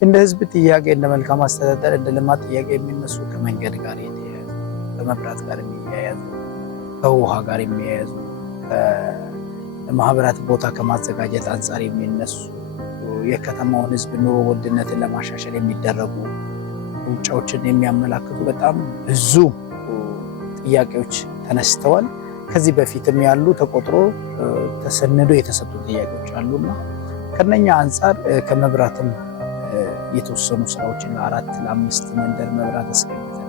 እንደ ህዝብ ጥያቄ እንደ መልካም አስተዳደር እንደ ልማት ጥያቄ የሚነሱ ከመንገድ ጋር የተያያዙ ከመብራት ጋር የሚያያዙ ከውሃ ጋር የሚያያዙ ከማህበራት ቦታ ከማዘጋጀት አንጻር የሚነሱ የከተማውን ህዝብ ኑሮ ውድነትን ለማሻሻል የሚደረጉ ውጫዎችን የሚያመላክቱ በጣም ብዙ ጥያቄዎች ተነስተዋል። ከዚህ በፊትም ያሉ ተቆጥሮ ተሰንዶ የተሰጡ ጥያቄዎች አሉና ከነኛ አንጻር ከመብራትም የተወሰኑ ስራዎችን ለ4 ለ5 መንደር መብራት አስገኝተናል።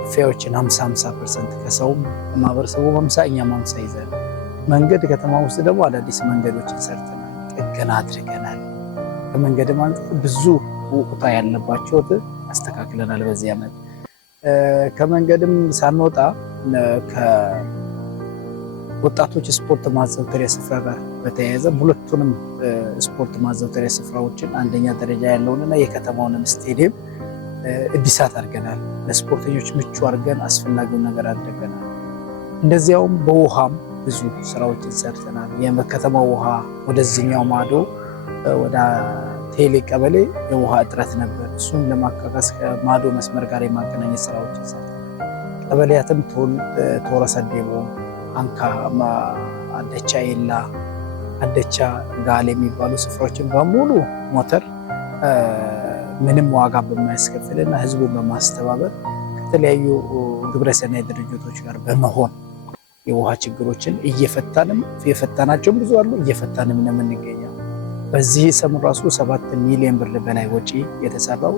ክፍያዎችን 50% ከሰውም ማህበረሰቡ 50 እኛም 50 ይዘን መንገድ ከተማ ውስጥ ደግሞ አዳዲስ መንገዶችን ሰርተናል፣ ጥገና አድርገናል። ከመንገድም አንጻር ብዙ ውቁታ ያለባቸው አስተካክለናል። በዚህ ዓመት ከመንገድም ሳንወጣ ከወጣቶች ስፖርት ማዘውተሪያ ስፍራ ጋር በተያያዘ ሁለቱንም ስፖርት ማዘውተሪያ ስፍራዎችን አንደኛ ደረጃ ያለውንና የከተማውንም ስቴዲየም እድሳት አድርገናል። ለስፖርተኞች ምቹ አድርገን አስፈላጊውን ነገር አድርገናል። እንደዚያውም በውሃም ብዙ ስራዎችን ሰርተናል። የከተማው ውሃ ወደዚህኛው ማዶ ወደ ቴሌ ቀበሌ የውሃ እጥረት ነበር። እሱን ለማካካስ ከማዶ መስመር ጋር የማገናኘት ስራዎችን ሰርተናል። ቀበሌያትም ቶረሰ ዴቦ፣ አንካ፣ አደቻ ኤላ፣ አደቻ ጋል የሚባሉ ስፍራዎችን በሙሉ ሞተር ምንም ዋጋ በማያስከፍልና ህዝቡን በማስተባበር ከተለያዩ ግብረሰናይ ድርጅቶች ጋር በመሆን የውሃ ችግሮችን የፈታናቸውም ብዙ አሉ፣ እየፈታንም ነው የምንገኘው። በዚህ ሰሞን ራሱ 7 ሚሊዮን ብር በላይ ወጪ የተሰራው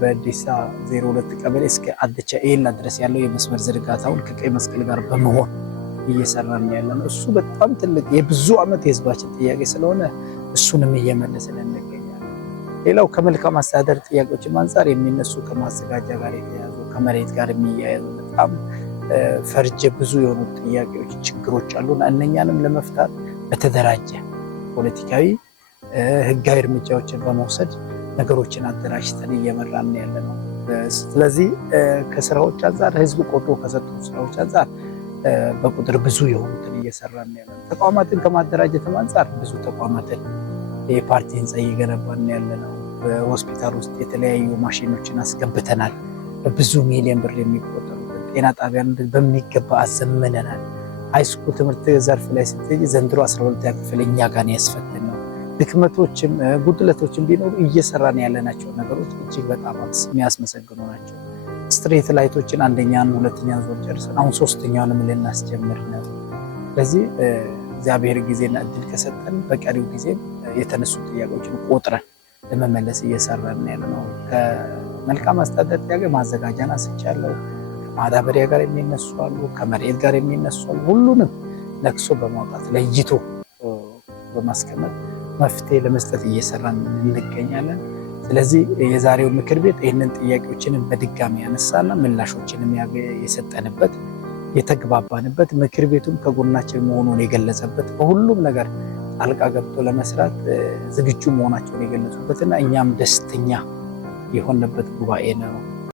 በዲሳ 02 ቀበሌ እስከ አደቻ ኤላ ድረስ ያለው የመስመር ዝርጋታውን ከቀይ መስቀል ጋር በመሆን እየሰራን ያለነው። እሱ በጣም ትልቅ የብዙ ዓመት የህዝባችን ጥያቄ ስለሆነ እሱንም እየመለስን እንገኛለን። ሌላው ከመልካም አስተዳደር ጥያቄዎችም አንጻር የሚነሱ ከማዘጋጃ ጋር የተያዙ ከመሬት ጋር የሚያያዙ በጣም ፈርጀ ብዙ የሆኑ ጥያቄዎች፣ ችግሮች አሉና እነኛንም ለመፍታት በተደራጀ ፖለቲካዊ ህጋዊ እርምጃዎችን በመውሰድ ነገሮችን አደራጅተን እየመራን ያለ ነው። ስለዚህ ከስራዎች አንጻር ህዝብ ቆጥሮ ከሰጡ ስራዎች አንጻር በቁጥር ብዙ የሆኑትን እየሰራን ያለ ነው። ተቋማትን ከማደራጀትም አንጻር ብዙ ተቋማትን የፓርቲ ህንፃ እየገነባን ያለ ነው። በሆስፒታል ውስጥ የተለያዩ ማሽኖችን አስገብተናል። በብዙ ሚሊዮን ብር የሚቆጠሩ ጤና ጣቢያን በሚገባ አዘምነናል። ሃይስኩል ትምህርት ዘርፍ ላይ ስትሄጂ ዘንድሮ 12ኛ ክፍል እኛ ጋር ያስፈተን ነው። ድክመቶችም ጉድለቶችም ቢኖሩ እየሰራን ያለናቸው ነገሮች እጅግ በጣም የሚያስመሰግኑ ናቸው። ስትሬት ላይቶችን 1ኛና 2ኛ ዞር ጨርሰን አሁን 3ኛውንም ልናስጀምር ነው። ስለዚህ እግዚአብሔር ጊዜና እድል ከሰጠን በቀሪው ጊዜ የተነሱ ጥያቄዎችን ቆጥረን ለመመለስ እየሰራን ያለ ነው። ከመልካም አስተዳደር ጥያቄ ማዘጋጃን አንስቻለሁ። ከማዳበሪያ ጋር የሚነሱ አሉ፣ ከመሬት ጋር የሚነሱ አሉ። ሁሉንም ነክሶ በማውጣት ለይቶ በማስቀመጥ መፍትሄ ለመስጠት እየሰራን እንገኛለን። ስለዚህ የዛሬው ምክር ቤት ይህንን ጥያቄዎችንም በድጋሚ ያነሳና ምላሾችንም የሰጠንበት የተግባባንበት ምክር ቤቱም ከጎናችን መሆኑን የገለጸበት በሁሉም ነገር ጣልቃ ገብቶ ለመስራት ዝግጁ መሆናቸውን የገለጹበትና እኛም ደስተኛ የሆነበት ጉባኤ ነው